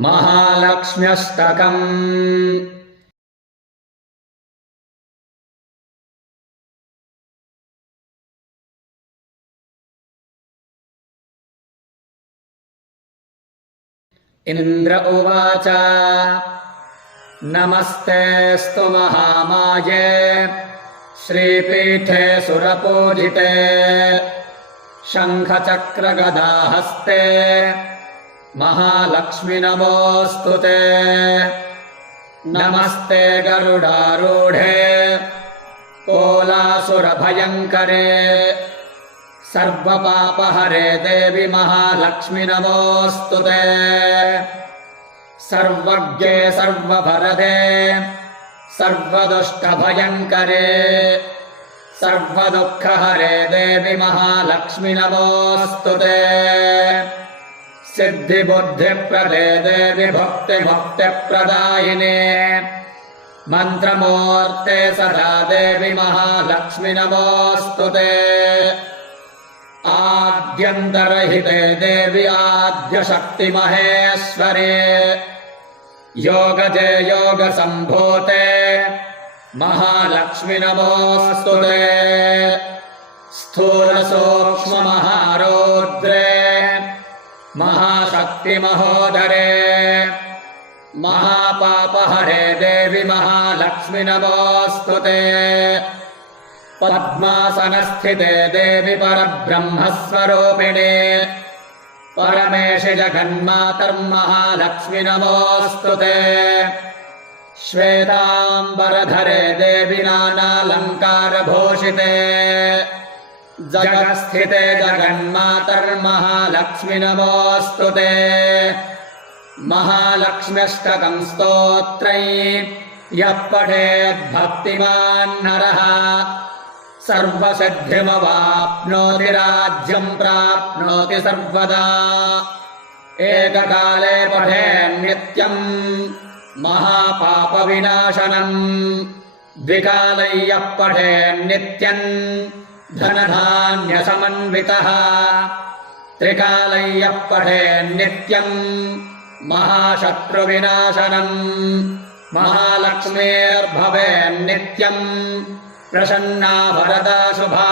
महालक्ष्म्यष्टकम्। इंद्र उवाच नमस्तेऽस्तु महामाये श्रीपीठे सुरपूजिते शङ्खचक्रगदाहस्ते महालक्ष्मि नमोऽस्तु ते। नमस्ते गरुडारूढे कोलासुरभयङ्करे सर्वपापहरे देवि महालक्ष्मि नमोऽस्तु ते। सर्वज्ञे सर्ववरदे सर्वदुष्टभयङ्करे सर्वदुःखहरे देवि महालक्ष्मि नमोऽस्तु ते। सिद्धिबुद्धिप्रदे देवि भक्तिमुक्तिप्रदायिने मन्त्रमूर्ते सदा देवि महालक्ष्मि नमोऽस्तु ते। आद्यन्तरहिते देवि आद्यशक्तिमहेश्वरे योगजे योगसम्भूते महालक्ष्मि नमोऽस्तु ते। स्थूलसूक्ष्ममहारौद्रे महाशक्तिमहोदरे महापापहरे देवि महालक्ष्मि नमोऽस्तु ते। पद्मासनस्थिते देवि परब्रह्मस्वरूपिणे परमेशि जगन्मातर्महालक्ष्मि नमोऽस्तु ते। श्वेताम्बरधरे देवि नानालङ्कारभूषिते जगत्स्थिते जगन्मातर्महालक्ष्मि नमोऽस्तु ते। महालक्ष्म्यष्टकम् स्तोत्रैः यः पठेद्भक्तिमान् नरः सर्वसिद्धिमवाप्नोति राज्यम् प्राप्नोति सर्वदा। एककाले पठेन्नित्यम् महापापविनाशनम् द्विकाले यः पठेन्नित्यम् धनधान्यसमन्वितः त्रिकाले यः पठेन्नित्यम् महाशत्रुविनाशनम् महालक्ष्मीर्भवेन्नित्यम् प्रसन्ना वरदा शुभा।